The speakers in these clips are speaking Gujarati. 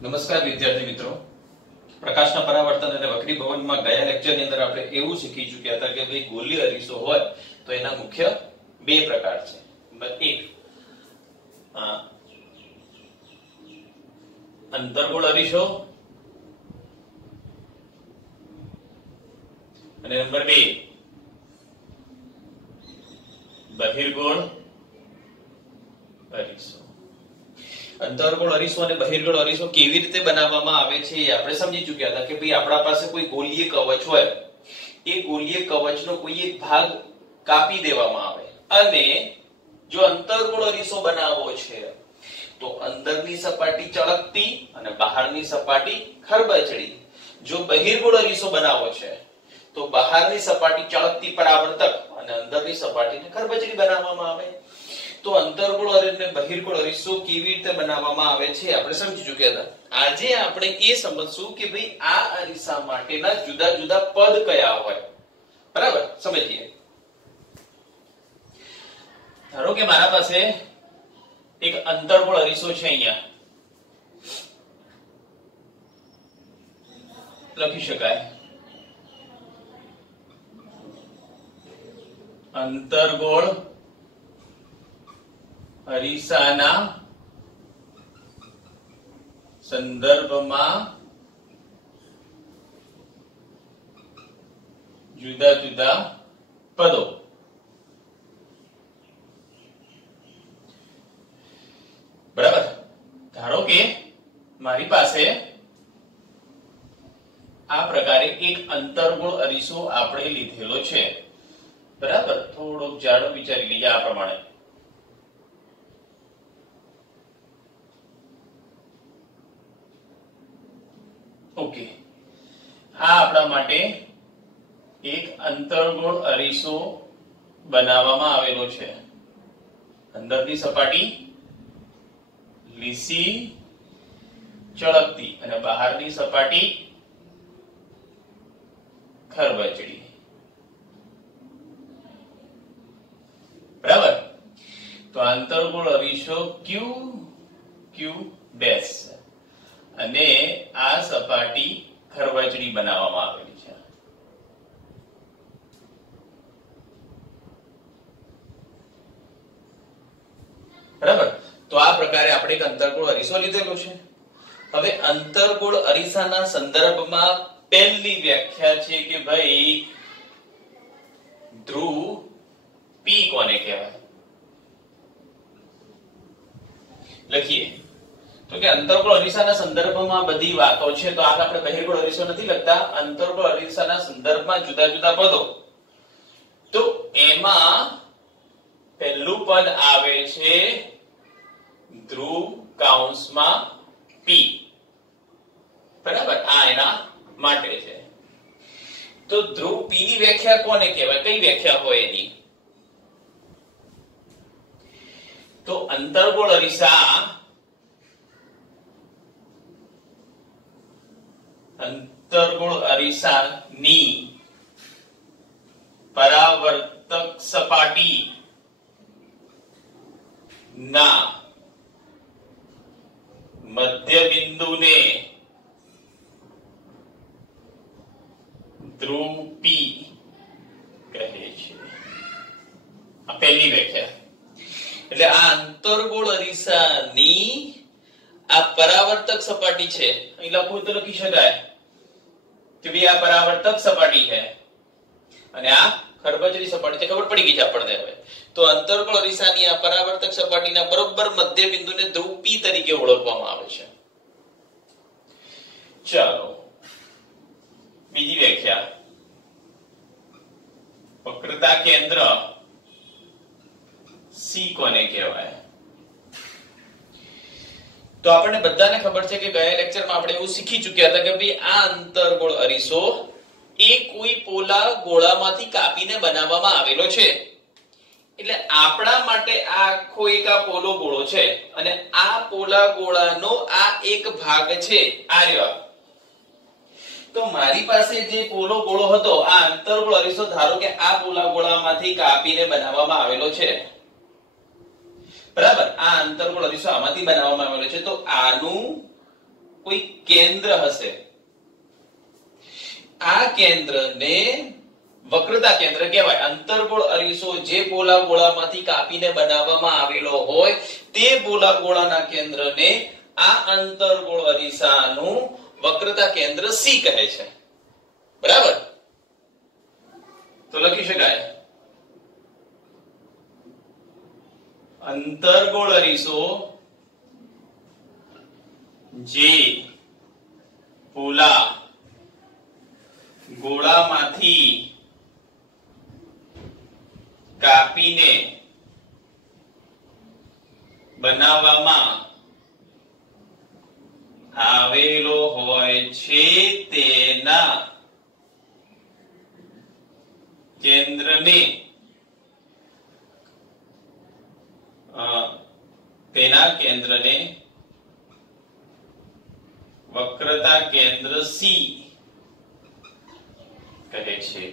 નમસ્કાર વિદ્યાર્થી મિત્રો, પ્રકાશના પરાવર્તન અને વક્રી ભવનમાં ગયા લેક્ચરની અંદર આપણે એવું શીખી ચૂક્યા હતા કે ભાઈ ગોલીય અરીસો હોય તો એના મુખ્ય બે પ્રકાર છે. નંબર 1 અંતર્ગોળ અરીસો અને નંબર 2 બહિર્ગોળ અરીસો. અંતર્ગોળ અરીસો અને બહિર્ગોળ અરીસો કેવી રીતે બનાવવામાં આવે છે એ આપણે સમજી ચૂક્યા હતા કે ભાઈ આપણા પાસે કોઈ ગોલીય કવચ હોય, એ ગોલીય કવચનો કોઈ એક ભાગ કાપી દેવામાં આવે અને જો અંતર્ગોળ અરીસો બનાવવો છે તો અંદરની સપાટી ચળકતી અને બહારની સપાટી ખરબચડી. જો બહિર્ગોળ અરીસો બનાવવો છે તો બહારની સપાટી ચળકતી પરાવર્તક અને અંદરની સપાટીને ખરબચડી બનાવવામાં આવે. તો અંતર્ગોળ અને બહિર્ગોળ અરીસો કેવી રીતે બનાવવામાં આવે છે આપણે સમજી ચૂક્યા હતા. આજે આપણે એ સમજશું કે ભાઈ આ અરીસા માટેના જુદા જુદા પદ કયા હોય. બરાબર, સમજીએ. ધારો કે મારા પાસે એક અંતર્ગોળ અરીસો છે, અહીંયા લખી શકાય અંતર્ગોળ અરીસાના સંદર્ભમાં જુદા જુદા પદો. બરાબર, ધારો કે મારી પાસે આ પ્રકારે એક અંતર્ગોળ અરીસો આપણે લીધેલો છે. બરાબર, થોડોક જાડો વિચારી લઈએ આ પ્રમાણે. ઓકે, આ આપણા માટે એક અંતર્ગોળ અરીસો બનાવવામાં આવેલો છે. અંદરની સપાટી લીસી ચળકતી અને બહારની સપાટી ખરબચડી. બરાબર, તો અંતર્ગોળ અરીસો ક્યુ ક્યુ ડેશ અને આ સપાટી ખરબચડી બનાવવામાં આવેલી છે. બરાબર, તો આ પ્રકારે આપણે એક અંતર્ગોળ અરીસો લીધેલો છે. હવે અંતર્ગોળ અરીસાના સંદર્ભમાં પહેલી વ્યાખ્યા છે કે ભાઈ ધ્રુવ પી કોને કહેવાય. લખીએ તો કે અંતર્ગોળ અરીસાના સંદર્ભમાં બધી વાતો છે. તો આગ આપણે બહિર્ગોળ અરીસો નથી લખતા, અંતર્ગોળ અરીસાના સંદર્ભમાં જુદા જુદા પદો. તો એમાં પહેલું પદ આવે છે ધ્રુવ કૌંસમાં પી. બરાબર, આ એના માટે છે. તો ધ્રુવ પી ની વ્યાખ્યા કોને કહેવાય, કઈ વ્યાખ્યા હોય એની? તો અંતર્ગોળ અરીસા અંતર્ગોળ અરીસાની પરાવર્તક સપાટી ના મધ્ય બિંદુને ધ્રુવ પી કહે છે. આ પહેલી વ્યાખ્યા. એટલે આ અંતર્ગોળ અરીસાની આ પરાવર્તક સપાટી છે. અહીં લખવું તો લખી શકાય કે ભાઈ આ પરાવર્તક સપાટી છે અને આ ખરબચડી સપાટી છે. ખબર પડી ગઈ છે આપણને હવે. તો અંતર્ગોળ અરીસાની આ પરાવર્તક સપાટીના બરોબર મધ્ય બિંદુને ધ્રુવ પી તરીકે ઓળખવામાં આવે છે. ચાલો બીજી વ્યાખ્યા. વક્રતા કેન્દ્ર સી કોને કહેવાય? તો આપણને બધાને ખબર છે કે ગયા લેક્ચરમાં આપણે એવું શીખી ચૂક્યા હતા કે ભાઈ આ અંતર્ગોળ અરીસો એ કોઈ પોલા ગોળામાંથી કાપીને બનાવવામાં આવેલો છે. એટલે આપણા માટે આ આખો એક આ પોલો ગોળો છે અને આ પોલા ગોળાનો આ એક ભાગ છે. આ રહ્યો. તો મારી પાસે જે પોલો ગોળો હતો, આ અંતર્ગોળ અરીસો ધારો કે આ પોલા ગોળામાંથી કાપીને બનાવવામાં આવેલો છે. બરાબર, આ અંતર્ગોળ અરીસો આમાંથી બનાવવામાં આવેલો છે. તો આનું કોઈ કેન્દ્ર હશે, આ કેન્દ્રને વક્રતા કેન્દ્ર કહેવાય. અંતર્ગોળ અરીસો જે પોલા ગોળામાંથી કાપીને બનાવવામાં આવેલો હોય તે પોલા ગોળાના કેન્દ્રને આ અંતર્ગોળ અરીસાનું વક્રતા કેન્દ્ર C કહે છે. બરાબર? તો લખી શકાય અંતર્ગોળ અરીસો જે પોલા ગોળામાંથી કાપીને બનાવવામાં આવેલો હોય છે તેના કેન્દ્રને વક્રતા કેન્દ્ર C કહે છે.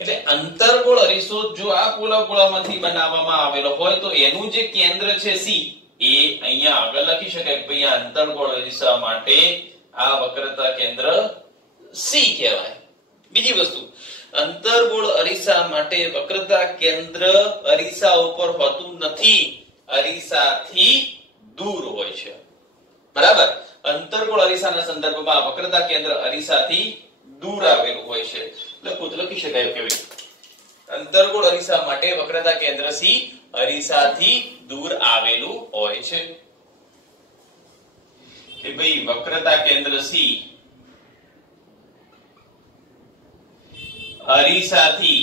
એટલે અંતર્ગોળ અરીસો જો આ પોલા ગોળામાંથી બનાવવામાં આવેલો હોય તો એનું જે કેન્દ્ર છે C એ અહીંયા આગળ લખી શકાય કે ભાઈ આ અંતર્ગોળ અરીસા માટે આ વક્રતા કેન્દ્ર C કહેવાય. બીજી વસ્તુ, અંતર્ગોળ અરીસા માટે વક્રતા કેન્દ્ર અરીસા ઉપર હોતું નથી, અરીસાથી દૂર હોય છે. બરાબર? અંતર્ગોળ અરીસાના સંદર્ભમાં વક્રતા કેન્દ્ર અરીસાથી દૂર આવેલું હોય છે. લખી શકાય કે અંતર્ગોળ અરીસા માટે વક્રતા કેન્દ્ર C અરીસાથી દૂર આવેલું હોય છે. કે ભાઈ વક્રતા કેન્દ્ર C અરીસાથી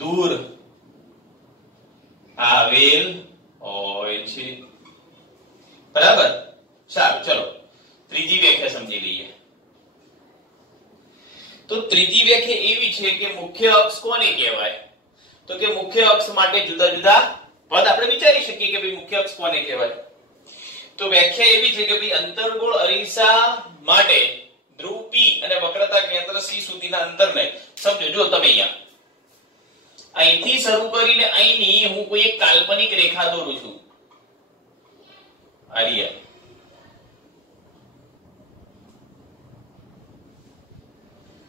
દૂર આવેલ હોય છે. બરાબર? સારું, ચલો ત્રીજી વ્યાખ્યા સમજી લઈએ. તો ત્રીજી વ્યાખ્યા એવી છે કે મુખ્ય અક્ષ કોને કહેવાય? તો કે મુખ્ય અક્ષ માટે જુદા જુદા પદ આપણે વિચારી શકીએ કે ભાઈ મુખ્ય અક્ષ કોને કહેવાય. તો વ્યાખ્યા એવી છે કે ભાઈ અંતર્ગોળ અરીસા માટે ધ્રુવ P અને વક્રતા કેન્દ્ર C સુધીના અંતરને સમજો. જો તમે અહીંથી શરૂ કરીને અહીંની હું કોઈ એક કાલ્પનિક રેખા દોરું છું. આર્યા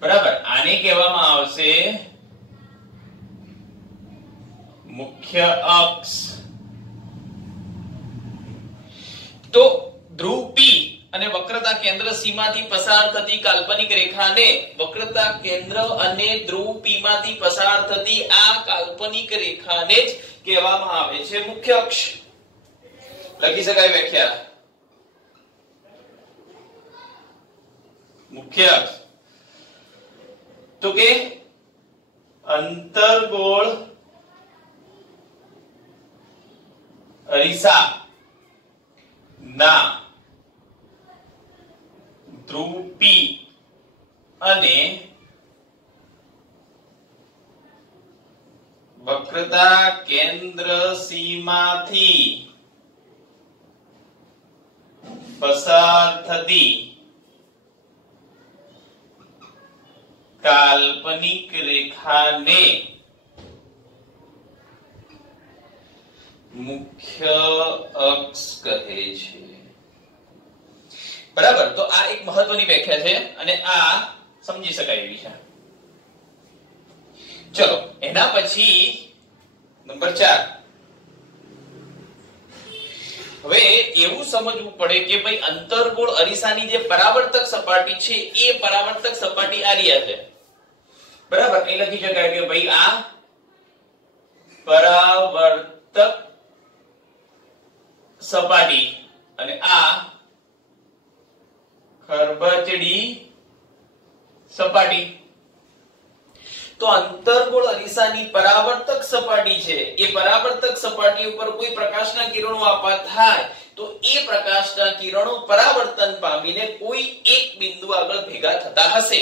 બરાબર, આને કહેવામાં આવશે મુખ્ય અક્ષ. તો ધ્રુવ P અને વક્રતા કેન્દ્ર C માંથી પસાર થતી કાલ્પનિક રેખાને વક્રતા કેન્દ્ર અને ધ્રુવ P માંથી પસાર થતી આ કાલ્પનિક રેખાને જ કહેવામાં આવે છે મુખ્ય અક્ષ. લખી શકાય વ્યાખ્યા મુખ્ય અક્ષ. તો કે અંતર્ગોળ અરીસા ના ધ્રુવ P અને વક્રતા કેન્દ્ર C માંથી પસાર થતી કાલ્પનિક રેખાને મુખ્ય અક્ષ કહે છે. બરાબર? તો આ એક મહત્વની વ્યાખ્યા છે અને આ સમજી શકાય એવી છે. ચલો એના પછી નંબર 4. હવે એવું સમજવું પડે કે ભાઈ અંતર્ગોળ અરીસાની જે પરાવર્તક સપાટી છે એ પરાવર્તક સપાટી આ રહ્યા છે. બરાબર? અહીં લખી શકાય કે ભાઈ આ પરાવર્તક સપાટી અને આ ખરબચડી સપાટી. તો અંતર્ગોળ અરીસાની પરાવર્તક સપાટી છે એ પરાવર્તક સપાટી ઉપર કોઈ પ્રકાશના કિરણો આપાત થાય તો એ પ્રકાશના કિરણો પરાવર્તન પામીને કોઈ એક બિંદુ આગળ ભેગા થતા હશે.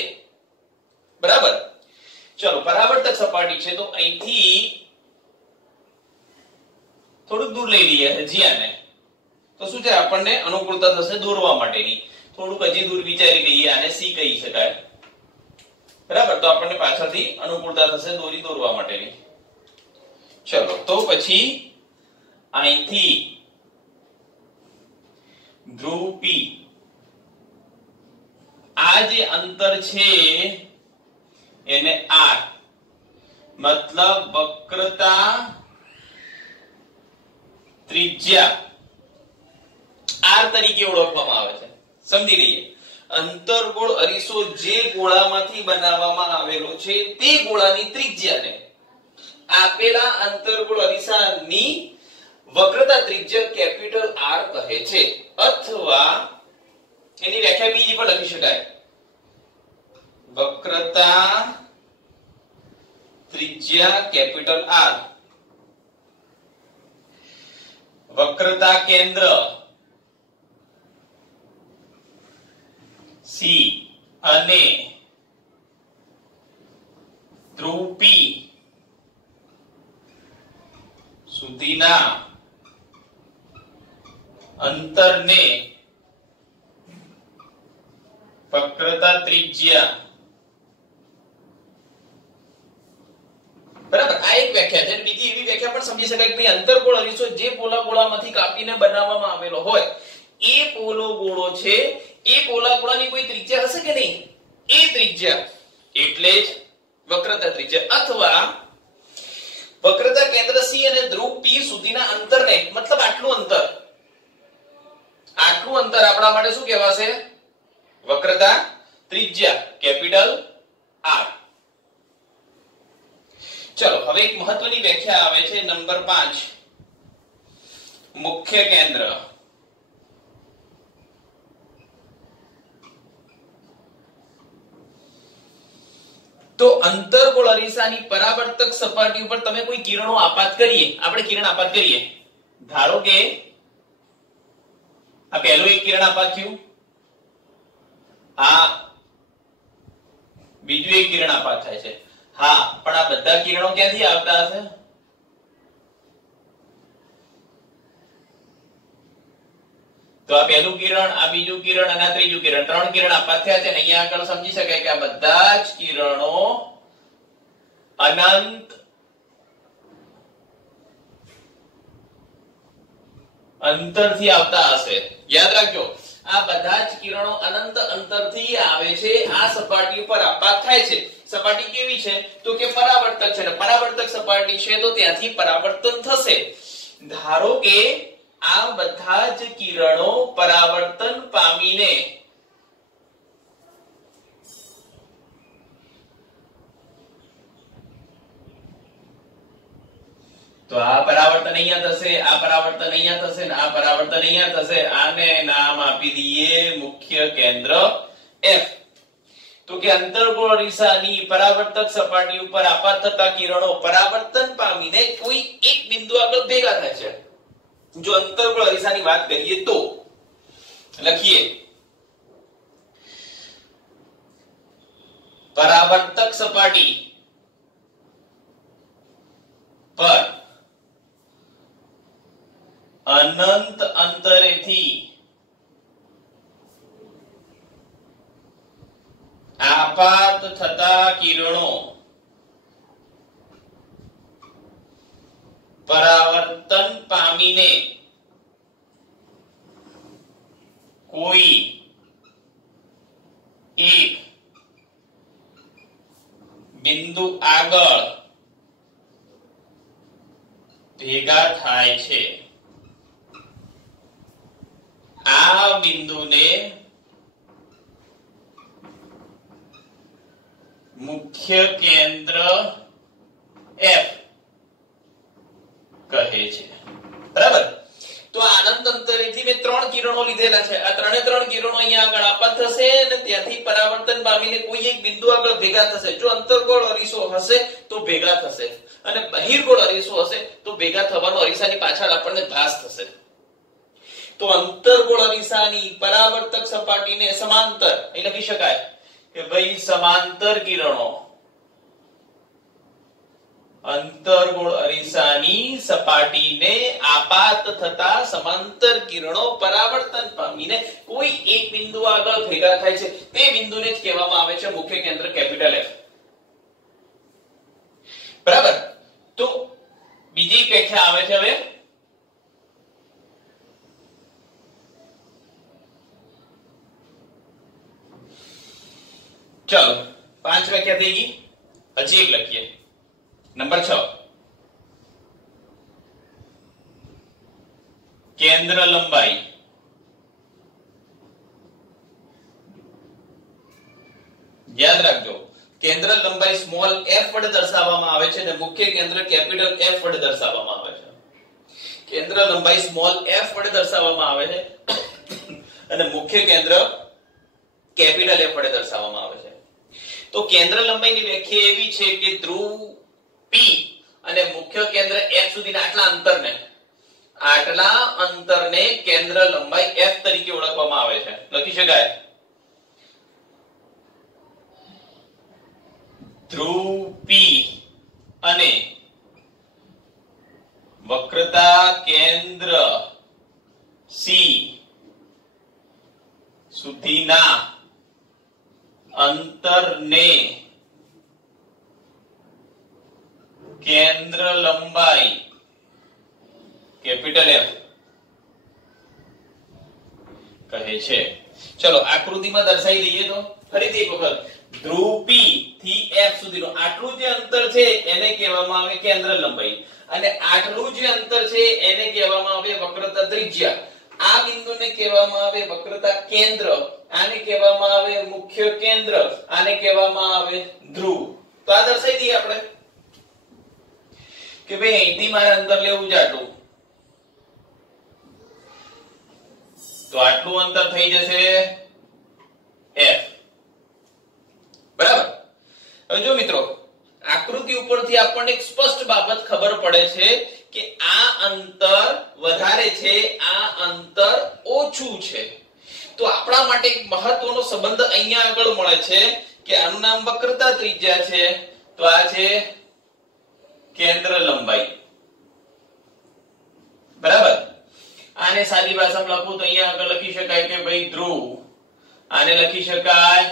બરાબર? ચલો પરાવર્તક સપાટી છે તો અહીંથી થોડું દૂર લઈ લઈએ હજી આને. તો શું છે આપણને અનુકૂળતા થશે દોરવા માટેની. થોડુંક હજી દૂર વિચારી લઈએ, આને C કહી શકાય. બરાબર? તો આપણને પાછળથી અનુકૂળતા થશે દોરવા માટેની. ચલો તો પછી અહીંથી ધ્રુવ પી, આ જે અંતર છે એને આર, મતલબ વક્રતા ત્રિજ્યા આર તરીકે ઓળખવામાં આવે છે. સમજી લઈએ. અંતર્ગોળ અરીસો જે ગોળામાંથી બનાવવામાં આવેલો છે તે ગોળાની ત્રિજ્યાને આપેલા અંતર્ગોળ અરીસાની વક્રતા ત્રિજ્યા કેપિટલ આર કહે છે. અથવા એની વ્યાખ્યા બીજી પણ લખી શકાય, વક્રતા ત્રિજ્યા કેપિટલ આર, વક્રતા કેન્દ્ર સી અને ધ્રુવ પી સુધીના અંતરને વક્રતા ત્રિજ્યા. બરાબર, આ એક વ્યાખ્યા છે. બીજી એવી વ્યાખ્યા પણ સમજી શકાય કે ભાઈ અંતર્ગોળ અરીસો જે પોલા ગોળામાંથી કાપીને બનાવવામાં આવેલો હોય એ પોલો ગોળો છે, એ પોલા ગોળાની કોઈ ત્રિજ્યા હશે કે નહીં, એ ત્રિજ્યા એટલે જ વક્રતા ત્રિજ્યા. અથવા વક્રતા કેન્દ્ર સી અને ધ્રુવ પી સુધીના અંતરને, મતલબ આટલું અંતર આપણા માટે શું કહેવાશે? વક્રતા ત્રિજ્યા કેપિટલ આર. ચલો હવે એક મહત્વની વ્યાખ્યા આવે છે નંબર 5, મુખ્ય કેન્દ્ર. તો અંતર્ગોળ અરીસાની પરાવર્તક સપાટી ઉપર તમે કોઈ કિરણો આપાત કરીએ, આપણે કિરણ આપાત કરીએ. ધારો કે આ પહેલું એક કિરણ આપાત થયું, આ બીજું એક કિરણ આપાત થાય છે. હા, પણ આ બધા કિરણો ક્યાંથી આવતા હશે? તો આ પહેલું કિરણ, આ બીજું કિરણ અને આ ત્રીજું કિરણ, 3 કિરણ આપાત થયા છે. અહીંયા આગળ સમજી શકાય કે આ બધા જ કિરણો અનંત અંતરથી આવતા હશે. યાદ રાખજો, આ બધા જ કિરણો અનંત અંતરથી આવે છે, આ સપાટી ઉપર આપાત થાય છે. સપાટી કેવી છે? તો કે પરાવર્તક છે. પરાવર્તક સપાટી છે તો ત્યાંથી પરાવર્તન થશે. ધારો કે આ બધા જ કિરણો પરાવર્તન પામીને તો આ પરાવર્તન અહીંયા થશે, આ પરાવર્તન અહીંયા થશે ને આ પરાવર્તન અહીંયા થશે. આને નામ આપી દઈએ મુખ્ય કેન્દ્ર F. તો કે અંતર્ગોળ અરીસાની પરાવર્તક સપાટી ઉપર આપાત થતા કિરણો પરાવર્તન પામીને કોઈ એક બિંદુ આગળ ભેગા થાય છે. જો અંતર્ગોળ અરીસાની વાત કરીએ તો લખીએ, પરાવર્તક સપાટી પર અનંત અંતરેથી આપાત થતા કિરણો પરાવર્તન પામીને કોઈ એક બિંદુ આગળ ભેગા થાય છે. આ બિંદુને મુખ્ય કેન્દ્ર F કહે છે. બરાબર, તો અનંત અંતરેથી મેં 3 કિરણો લીધેલા છે. આ 3 કિરણો અહીંયા આગળ આપાત થશે અને ત્યાંથી પરાવર્તન પામીને કોઈ એક બિંદુ આગળ ભેગા થશે. જો અંતર્ગોળ અરીસો હશે તો ભેગા થશે અને બહિર્ગોળ અરીસો હશે તો ભેગા થવાનો અરીસાની પાછળ આપણને ભાસ થશે. તો અંતર્ગોળ અરીસાની પરાવર્તક સપાટીને સમાંતર અહીં લખી શકાય કે ભાઈ સમાંતર કિરણો, અંતર્ગોળ અરીસાની સપાટીને આપાત થતા સમાંતર કિરણો પરાવર્તન પામીને કોઈ એક બિંદુ આગળ ભેગા થાય છે. તે બિંદુને જ કહેવામાં આવે છે મુખ્ય કેન્દ્ર કેપિટલ F. બરાબર, તો બીજી વ્યાખ્યા આવે છે હવે चलो 5 व्याख्या થઈ ગઈ. હજી એક લખીએ. નંબર 6 કેન્દ્ર લંબાઈ. યાદ રાખજો, કેન્દ્ર લંબાઈ સ્મોલ f વડે દર્શાવવામાં આવે છે અને મુખ્ય કેન્દ્ર કેપિટલ F વડે દર્શાવવામાં આવે છે. કેન્દ્ર લંબાઈ સ્મોલ f વડે દર્શાવવામાં આવે છે અને મુખ્ય કેન્દ્ર કેપિટલ F વડે દર્શાવવામાં આવે છે. તો કેન્દ્ર લંબાઈની વ્યાખ્યા એવી છે કે ધ્રુવ P અને મુખ્ય કેન્દ્ર F સુધીના આટલા અંતરને કેન્દ્ર લંબાઈ F તરીકે ઓળખવામાં આવે છે. લખી શકાય ધ્રુવ P અને વક્રતા કેન્દ્ર C સુધીના અંતરને કેન્દ્ર લંબાઈ કેપિટલ F કહે છે. ચલો આકૃતિમાં દર્શાવી દઈએ તો ફરીથી એક વખત ધ્રુવ P થી F સુધીનું આટલું જે અંતર છે એને કહેવામાં આવે કેન્દ્ર લંબાઈ અને આટલું જે અંતર છે એને કહેવામાં આવે વક્રતા ત્રિજ્યા. આ બિંદુને કહેવામાં આવે વક્રતા કેન્દ્ર, આને કહેવામાં આવે મુખ્ય કેન્દ્ર, આને કહેવામાં આવે ધ્રુવ. તો આ દર્શાવી દઈએ આપણે કે ભાઈ અહીંથી મારે અંતર લેવું છે આટલું, તો આટલું અંતર થઈ જશે F. બરાબર. હવે જો મિત્રો આકૃતિ ઉપરથી આપણને એક સ્પષ્ટ બાબત ખબર પડે છે કે આ અંતર વધારે છે, આ અંતર ઓછું છે. તો આપણા માટે એક મહત્વનો સંબંધ અહીંયા આગળ મળે છે કે આનું નામ વક્રતા ત્રિજ્યા છે, તો આ છે કેન્દ્ર લંબાઈ. બરાબર. આને સાદી ભાષામાં લખું તો અહીંયા આગળ લખી શકાય કે ભાઈ ધ્રુવ, આને લખી શકાય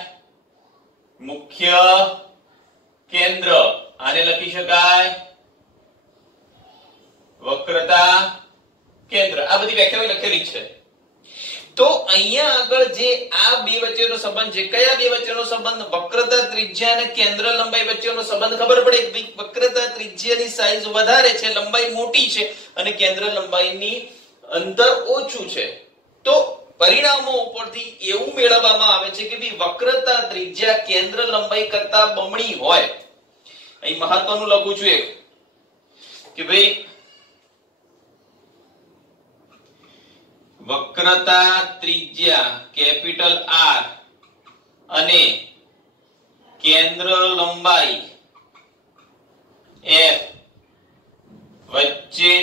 મુખ્ય કેન્દ્ર, આને લખી શકાય વક્રતા કેન્દ્ર. આ બધી વ્યાખ્યાઓ લખેલી છે. તો અહીંયા આગળ જે આ બે વચ્ચેનો સંબંધ છે, કયા બે વચ્ચેનો સંબંધ? વક્રતા ત્રિજ્યા અને કેન્દ્ર લંબાઈ વચ્ચેનો સંબંધ ખબર પડે કે વક્રતા ત્રિજ્યાની સાઈઝ વધારે છે, લંબાઈ મોટી છે અને કેન્દ્ર લંબાઈની અંતર ઓછું છે. તો પરિણામો ઉપરથી એવું મેળવવામાં આવે છે કે ભાઈ વક્રતા ત્રિજ્યા કેન્દ્ર લંબાઈ કરતા બમણી હોય. અહીં મહત્વનું લખું છું એક કે ભાઈ વક્રતા ત્રિજ્યા કેપિટલ R અને કેન્દ્ર લંબાઈ F વચ્ચે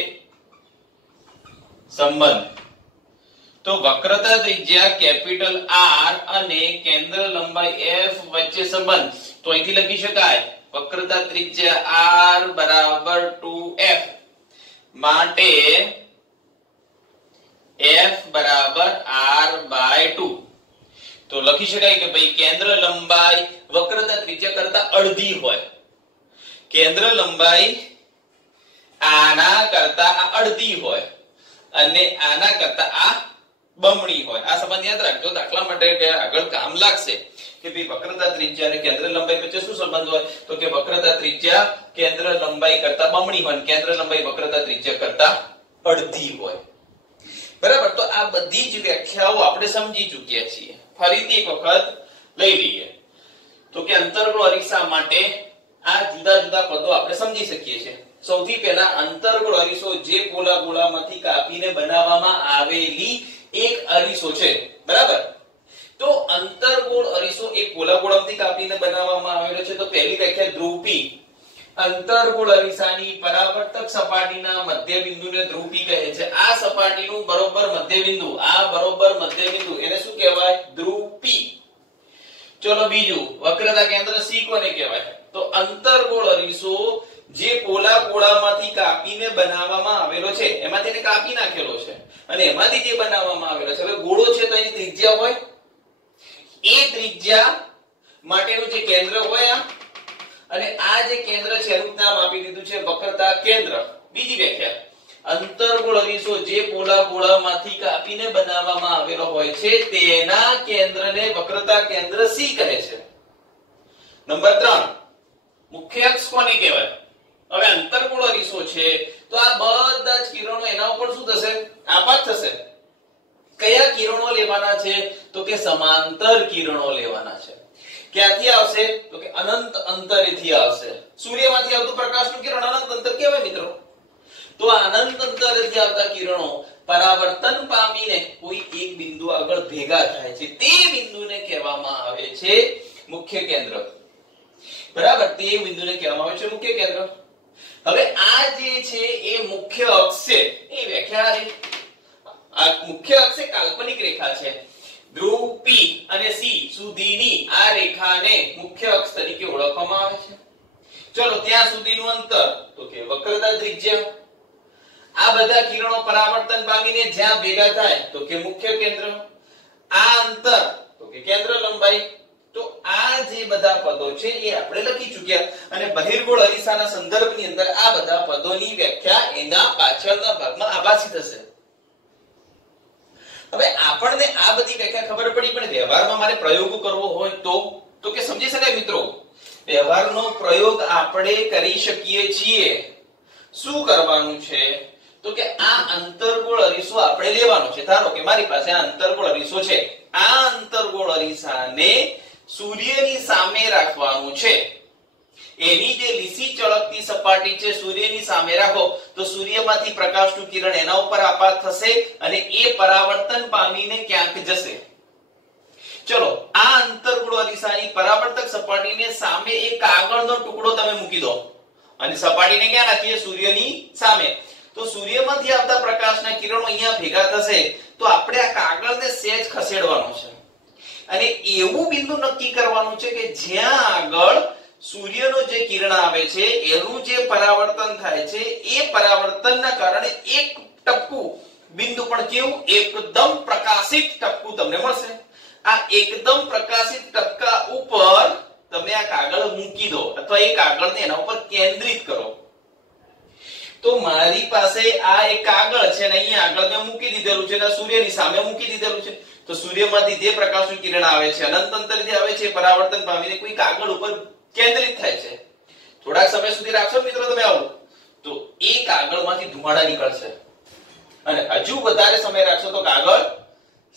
સંબંધ. તો વક્રતા ત્રિજ્યા કેપિટલ R અને કેન્દ્ર લંબાઈ F વચ્ચે સંબંધ. તો અહીંથી લખી શકાય વક્રતા ત્રિજ્યા R બરાબર 2F માટે F બરાબર R/2. તો લખી શકાય કે ભાઈ કેન્દ્ર લંબાઈ વક્રતા ત્રિજ્યા કરતા અડધી હોય. કેન્દ્ર લંબાઈ આના કરતા આ અડધી હોય અને આના કરતા આ બમણી હોય. આ સંબંધ યાદ રાખજો, દાખલા માટે આગળ કામ લાગશે કે ભાઈ વક્રતા ત્રિજ્યા અને કેન્દ્ર લંબાઈ વચ્ચે શું સંબંધ હોય? તો કે વક્રતા ત્રિજ્યા કેન્દ્ર લંબાઈ કરતા બમણી હોય અને કેન્દ્ર લંબાઈ વક્રતા ત્રિજ્યા કરતા અડધી હોય. બરાબર. તો આ બધી જ વ્યાખ્યાઓ આપણે સમજી ચૂક્યા છીએ. ફરીથી એક વખત લઈ લઈએ તો કે અંતર્ગોળ અરીસા માટે આ જુદા જુદા પદો આપણે સમજી શકીએ છીએ. સૌથી પહેલા અંતર્ગોળ અરીસો જે પોલા ગોળામાંથી કાપીને બનાવવામાં આવેલી એક અરીસો છે. બરાબર. તો અંતર્ગોળ અરીસો એક પોલા ગોળામાંથી કાપીને બનાવવામાં આવેલો છે. તો પહેલી વ્યાખ્યા ધ્રુવ P. અંતર્ગોળ અરીસાની પરાવર્તક સપાટીના મધ્ય બિંદુને ધ્રુવ P કહે છે. આ સપાટીનું બરોબર મધ્ય બિંદુ, આ બરોબર મધ્ય બિંદુ, એને શું કહેવાય? ધ્રુવ P. ચલો બીજું, વક્રતા કેન્દ્ર C કોને કહેવાય? તો અંતર્ગોળ અરીસો જે પોલા ગોળામાંથી કાપીને બનાવવામાં આવેલો છે, એમાંથી એને કાપી નાખેલો છે અને એમાંથી જે બનાવવામાં આવેલો છે. હવે ગોળો છે તો એની ત્રિજ્યા હોય, એ ત્રિજ્યા માટેનું જે કેન્દ્ર હોય અને આ જે કેન્દ્ર છે એનું નામ આપી દીધું છે વક્રતા કેન્દ્ર. બીજી વ્યાખ્યા, અંતર્ગોળ અરીસો જે પોલા ગોળામાંથી કાપીને બનાવવામાં આવેલો હોય છે તેના કેન્દ્રને વક્રતા કેન્દ્ર C કહે છે. નંબર 3, મુખ્ય અક્ષ કોને કહેવાય? હવે અંતર્ગોળ અરીસો છે તો આ બધા જ કિરણો એના ઉપર શું થશે? આપાત થશે. કયા કિરણો લેવાના છે? તો કે સમાંતર કિરણો લેવાના છે. ક્યાંથી આવશે? તો કે અનંત અંતરેથી આવશે. સૂર્યમાંથી આવતું પ્રકાશનું કિરણ અનંત અંતર કહેવાય મિત્રો. તો આ અનંત અંતરેથી આવતા કિરણો પરાવર્તન પામીને કોઈ એક બિંદુ આગળ ભેગા થાય છે. તે બિંદુને કહેવામાં આવે છે મુખ્ય કેન્દ્ર. બરાબર, તે બિંદુને કહેવામાં આવે છે મુખ્ય કેન્દ્ર. હવે આ જે છે એ મુખ્ય અક્ષ છે, એ વ્યાખ્યા આ મુખ્ય અક્ષ એ કાલ્પનિક રેખા છે. ધ્રુવ P અને C સુધીની આ રેખાને મુખ્ય અક્ષ તરીકે ઓળખવામાં આવે છે. ચલો ત્યાં સુધીનું અંતર તો કે વક્રતા ત્રિજ્યા. આ બધા કિરણો પરાવર્તન પામીને જ્યાં ભેગા થાય તો કે મુખ્ય કેન્દ્ર. આ અંતર તો કે કેન્દ્ર લંબાઈ. તો આ જે બધા પદો છે એ આપણે લખી ચૂક્યા અને બહિર્ગોળ અરીસાના સંદર્ભની અંદર આ બધા પદોની વ્યાખ્યા એના પાછળના ભાગમાં આભાસી થશે. હવે આપણને આ બધી વ્યાખ્યા ખબર પડી, પણ વ્યવહારમાં મારે પ્રયોગ કરવો હોય તો કે સમજી શકાય મિત્રો. વ્યવહારનો પ્રયોગ આપણે કરી શકીએ છીએ. શું કરવાનું છે? તો કે આ અંતર્ગોળ અરીસો આપણે લેવાનો છે. ધારો કે મારી પાસે આ અંતર્ગોળ અરીસો છે. આ અંતર્ગોળ અરીસાને સૂર્યની સામે રાખવાનું છે. એની જે લીસી ચળકતી સપાટી છે સૂર્યની સામે રાખો તો સૂર્યમાંથી પ્રકાશનું કિરણ એના ઉપર આપાત થશે અને એ પરાવર્તન પામીને ક્યાંક જશે. ચલો આ અંતર્ગોળ અરીસાની પરાવર્તક સપાટીને સામે એક કાગળનો ટુકડો તમે મૂકી દો અને સપાટીને ક્યાં રાખીએ? સૂર્યની સામે. તો સૂર્યમાંથી આવતા પ્રકાશના કિરણો અહીંયા ભેગા થશે તો આપણે આ કાગળને સહેજ ખસેડવાનો છે અને એવું બિંદુ નક્કી કરવાનું છે કે જ્યાં આગળ સૂર્યનો જે કિરણ આવે છે એનું જે પરાવર્તન થાય છે એ પરાવર્તનના કારણે એક ટપકું બિંદુ પણ કેવું? એકદમ પ્રકાશિત ટપકું તમને મળશે. આ એકદમ પ્રકાશિત ટપકા ઉપર તમે આ કાગળ મૂકી દો અથવા એ કાગળને એના ઉપર કેન્દ્રિત કરો. તો મારી પાસે આ એક કાગળ છે અને અહીંયા આગળ મેં મૂકી દીધેલું છે અને સૂર્યની સામે મૂકી દીધેલું છે. તો સૂર્યમાંથી જે પ્રકાશનું કિરણ આવે છે અનંત અંતરથી આવે છે પરાવર્તન પામીને કોઈ કાગળ ઉપર કેન્દ્રિત થાય છે. થોડાક સમય સુધી રાખશો મિત્રો તમે આવું તો એ કાગળમાંથી ધુમાડા નીકળશે અને હજુ વધારે સમય રાખશો તો કાગળ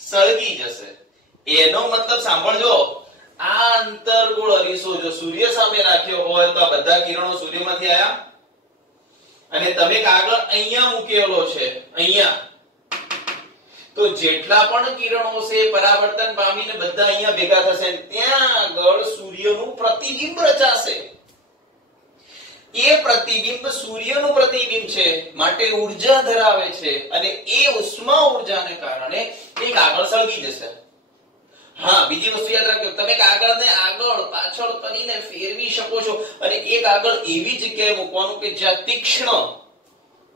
સળગી જશે. એનો મતલબ સાંભળજો, આ અંતર્ગોળ અરીસો જો સૂર્ય સામે રાખ્યો હોય તો આ બધા કિરણો સૂર્યમાંથી આયા અને તમે કાગળ અહીંયા મૂકેલો છે અહીંયા, તો જેટલા પણ કિરણો છે પરાવર્તન પામીને બધા અહીંયા ભેગા થશે. ત્યાં આગળ સૂર્યનું પ્રતિબિંબ રચાશે. એ પ્રતિબિંબ સૂર્યનું પ્રતિબિંબ છે માટે ઊર્જા ધરાવે છે અને એ ઉષ્મા ઊર્જાને કારણે એ કાગળ સળગી જશે. હા, બીજી વસ્તુ યાદ રાખજો, તમે કાગળને આગળ પાછળ કરીને ફેરવી શકો છો અને એ કાગળ એવી જગ્યાએ મૂકવાનું કે જ્યાં તીક્ષ્ણ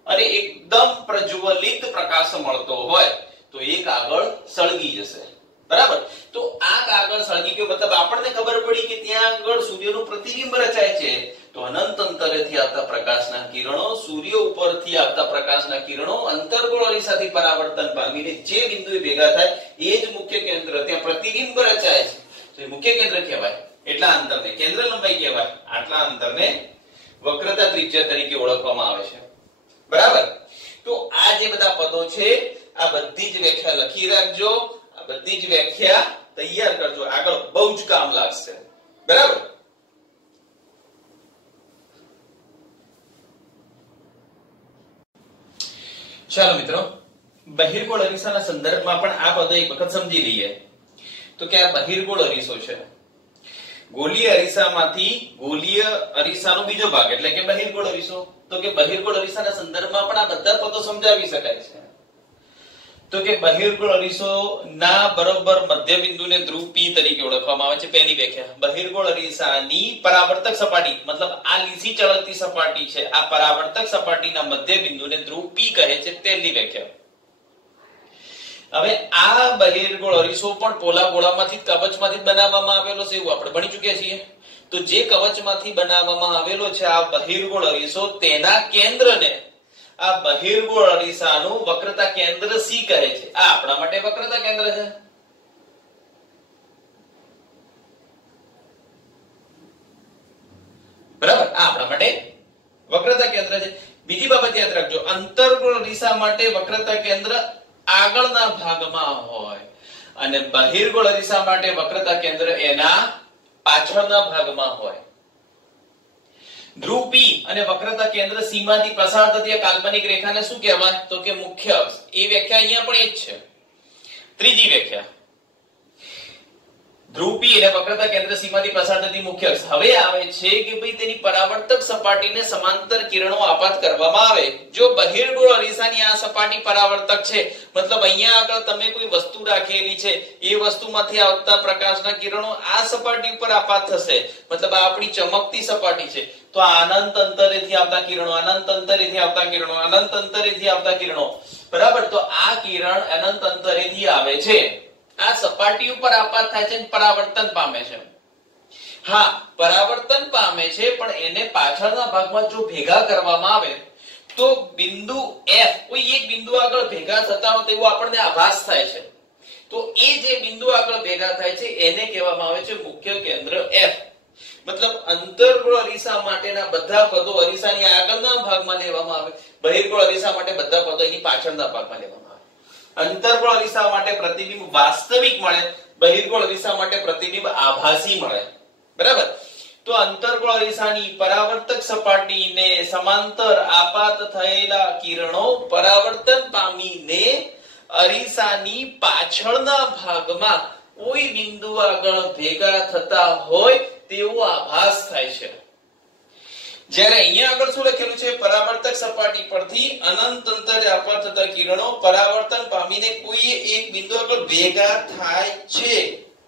અને એકદમ પ્રજ્વલિત પ્રકાશ મળતો હોય તો એ કાગળ સળગી જશે. બરાબર? તો આ કાગળ સળગી ગયો મતલબ આપણને ખબર પડી કે ત્યાં આગળ સૂર્યનું પ્રતિબિંબ રચાય છે. તો અનંત અંતરેથી આવતા પ્રકાશના કિરણો સૂર્ય ઉપરથી આવતા પ્રકાશના કિરણો અંતર્ગોળ અરીસાથી પરાવર્તન પામીને જે બિંદુએ ભેગા થાય એ જ મુખ્ય કેન્દ્ર, ત્યાં પ્રતિબિંબ રચાય છે તો એ મુખ્ય કેન્દ્ર કહેવાય. એટલા અંતરને કેન્દ્ર લંબાઈ કહેવાય. આટલા અંતરને વક્રતા ત્રિજ્યા તરીકે ઓળખવામાં આવે છે. બરાબર? તો આ જે બધા પદો છે આ બધી જ વ્યાખ્યા લખી રાખજો. આ બધી જ વ્યાખ્યા તૈયાર કરજો, આગળ બહુ જ કામ લાગશે. બરાબર? ચાલો મિત્રો, બહિર્ગોળ અરીસાના સંદર્ભમાં પણ આ પદો એક વખત સમજી લઈએ. તો કે આ બહિર્ગોળ અરીસો છે. ગોલીય અરીસામાંથી ગોલીય અરીસાનો બીજો ભાગ એટલે કે બહિર્ગોળ અરીસો. તો કે બહિર્ગોળ અરીસાના સંદર્ભમાં પણ આ બધા પદો સમજાવી શકાય છે. તો કે બહિર્ગોળ અરીસો ના બરોબર મધ્ય બિંદુને ધ્રુવ P તરીકે ઓળખવામાં આવે છે. પહેલી વ્યાખ્યા, બહિર્ગોળ અરીસાની પરાવર્તક સપાટી મતલબ આ લીસી ચળકતી સપાટી છે, આ પરાવર્તક સપાટીના મધ્ય બિંદુને ધ્રુવ P કહે છે. પહેલી વ્યાખ્યા. હવે આ બહિર્ગોળ અરીસો પણ પોલા ગોળામાંથી કવચમાંથી બનાવવામાં આવેલો છે એવું આપણે ભણી ચૂક્યા છીએ. તો જે કવચમાંથી બનાવવામાં આવેલો છે આ બહિર્ગોળ અરીસો, તેના કેન્દ્રને આ બહિર્ગોળ અરીસાનું વક્રતા કેન્દ્ર C કહે છે. આ આપણા માટે વક્રતા કેન્દ્ર છે. વાત યાદ રાખજો, અંતર્ગોળ અરીસા માટે વક્રતા કેન્દ્ર આગળના ભાગમાં હોય અને બહિર્ગોળ અરીસા માટે વક્રતા કેન્દ્ર એના પાછળના ભાગમાં હોય. ધ્રુવ P અને વક્રતા કેન્દ્ર C માંથી પસાર થતી કાલ્પનિક રેખાને શું કહેવાય? તો કે મુખ્ય અક્ષ. એ વ્યાખ્યા અહીંયા પણ એ જ છે. ત્રીજી વ્યાખ્યા, ધ્રુવ P અને વક્રતા કેન્દ્ર C માંથી પસાર થતી મુખ્ય અક્ષ. હવે આવે છે કે ભાઈ તેની પરાવર્તક સપાટીને સમાંતર કિરણો આપાત કરવામાં આવે. જો બહિર્ગોળ અરીસાની આ સપાટી પરાવર્તક છે, મતલબ અહીંયા આગળ તમે કોઈ વસ્તુ રાખેલી છે, એ વસ્તુમાંથી આવતા પ્રકાશના કિરણો આ સપાટી ઉપર આપાત થશે. મતલબ આ આપણી ચમકતી સપાટી છે, તો અનંત અંતરેથી આવતા કિરણો, અનંત અંતરેથી આવતા કિરણો, અનંત અંતરેથી આવતા કિરણો, બરાબર. તો આ કિરણ અનંત અંતરેથી આવે છે, આ સપાટી ઉપર આપાત થાય છે, પરાવર્તન પામે છે. હા, પરાવર્તન પામે છે, પણ એને પાછળના ભાગમાં જો ભેગા કરવામાં આવે તો બિંદુ F, કોઈ એક બિંદુ આગળ ભેગા થતા હોય તેવો આપણને આભાસ થાય છે. તો એ જે બિંદુ આગળ ભેગા થાય છે એને કહેવામાં આવે છે મુખ્ય કેન્દ્ર F. મતલબ અંતર્ગોળ અરીસા માટેના બધા પદો અરીસાની આગળના ભાગમાં લેવામાં આવે, બહિર્ગોળ અરીસા માટે બધા પદો એની પાછળના ભાગમાં લેવામાં આવે. અંતર્ગોળ અરીસા માટે પ્રતિબિંબ વાસ્તવિક મળે, બહિર્ગોળ અરીસા માટે પ્રતિબિંબ આભાસી મળે, બરાબર. તો અંતર્ગોળ અરીસાની પરાવર્તક સપાટીને સમાંતર આપાત થયેલા કિરણો પરાવર્તન પામીને અરીસાની પાછળના ભાગમાં કોઈ બિંદુ આગળ ભેગા થતા હોય તેવો આભાસ થાય છે. જ્યારે અહીંયા આગળ શું લખેલું છે? પરાવર્તક સપાટી પરથી અનંત અંતરે આપાત થતા કિરણો પરાવર્તન પામીને કોઈ એક બિંદુ આગળ ભેગા થાય છે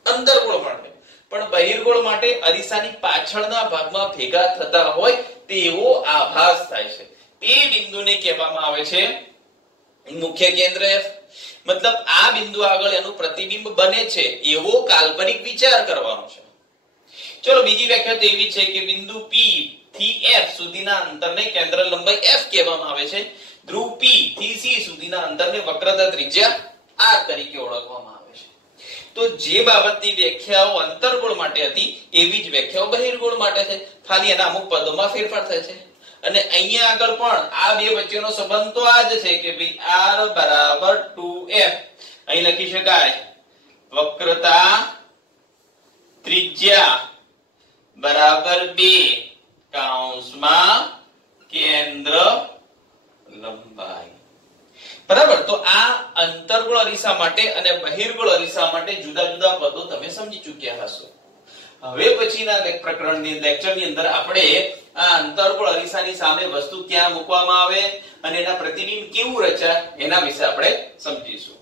અંતર્ગોળ માટે, પણ બહિર્ગોળ માટે અરીસાની પાછળના ભાગમાં ભેગા થતા હોય તેવો આભાસ થાય છે. તે બિંદુને કહેવામાં આવે છે મુખ્ય કેન્દ્ર F. મતલબ આ બિંદુ આગળ એનું પ્રતિબિંબ બને છે એવો કાલ્પનિક વિચાર કરવાનો છે. ચલો, બીજી વ્યાખ્યા તો એવી છે કે બિંદુ P થી F સુધીના અંતરને કેન્દ્ર લંબાઈ F કહેવામાં આવે છે. ધ્રુવ P થી C સુધીના અંતરને વક્રતા ત્રિજ્યા R તરીકે ઓળખવામાં આવે છે. તો જે બાબતની વ્યાખ્યાઓ અંતર્ગોળ માટે હતી એવી જ વ્યાખ્યાઓ બહિર્ગોળ માટે છે, ખાલી એના અમુક પદોમાં ફેરફાર થાય છે. અને અહીંયા આગળ પણ આ બે વચ્ચેનો સંબંધ તો આ જ છે કે ભાઈ R બરાબર 2F. અહીં લખી શકાય વક્રતા ત્રિજ્યા બરાબર 2 કૌંસમાં કેન્દ્ર લંબાઈ, બરાબર. તો આ અંતર્ગોળ અરીસા માટે અને બહિર્ગોળ અરીસા માટે જુદા જુદા પદો તમે સમજી ચૂક્યા હશો. હવે પછીના પ્રકરણની લેક્ચરની અંદર આપણે આ અંતર્ગોળ અરીસાની સામે વસ્તુ ક્યાં મૂકવામાં આવે અને એના પ્રતિબિંબ કેવું રચાય એના વિશે આપણે સમજીશું.